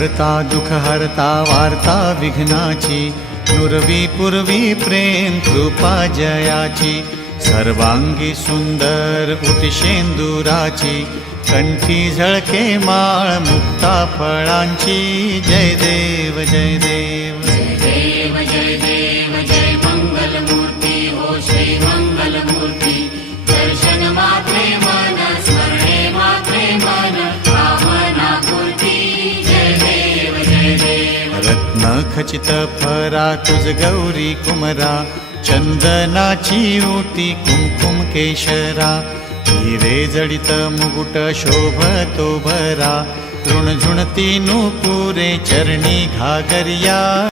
करता दुख हरता वार्ता विघ्नाची, नुरवी पूर्वी प्रेम कृपा जयाची, सर्वांगी सुंदर उतिशेंदुराची, कंठी झळके माळ मुक्ता फळांची। जय देव जय देव जय देव जय देव जय मंगल मूर्ती हो श्री मंगल मूर्ती। दर्शन मात्रे मन स्मरणे मात्रे मन कामना पूर्ती। जय देव जय देव रत्न खचित फरा तुझ गौरी कुमरा, चंदनाची ओटी कुमकुम केशरा, हिरे जडित मुकुट शोभतो भरा, तृणझुणती नूपुरे चरणी घागरिया।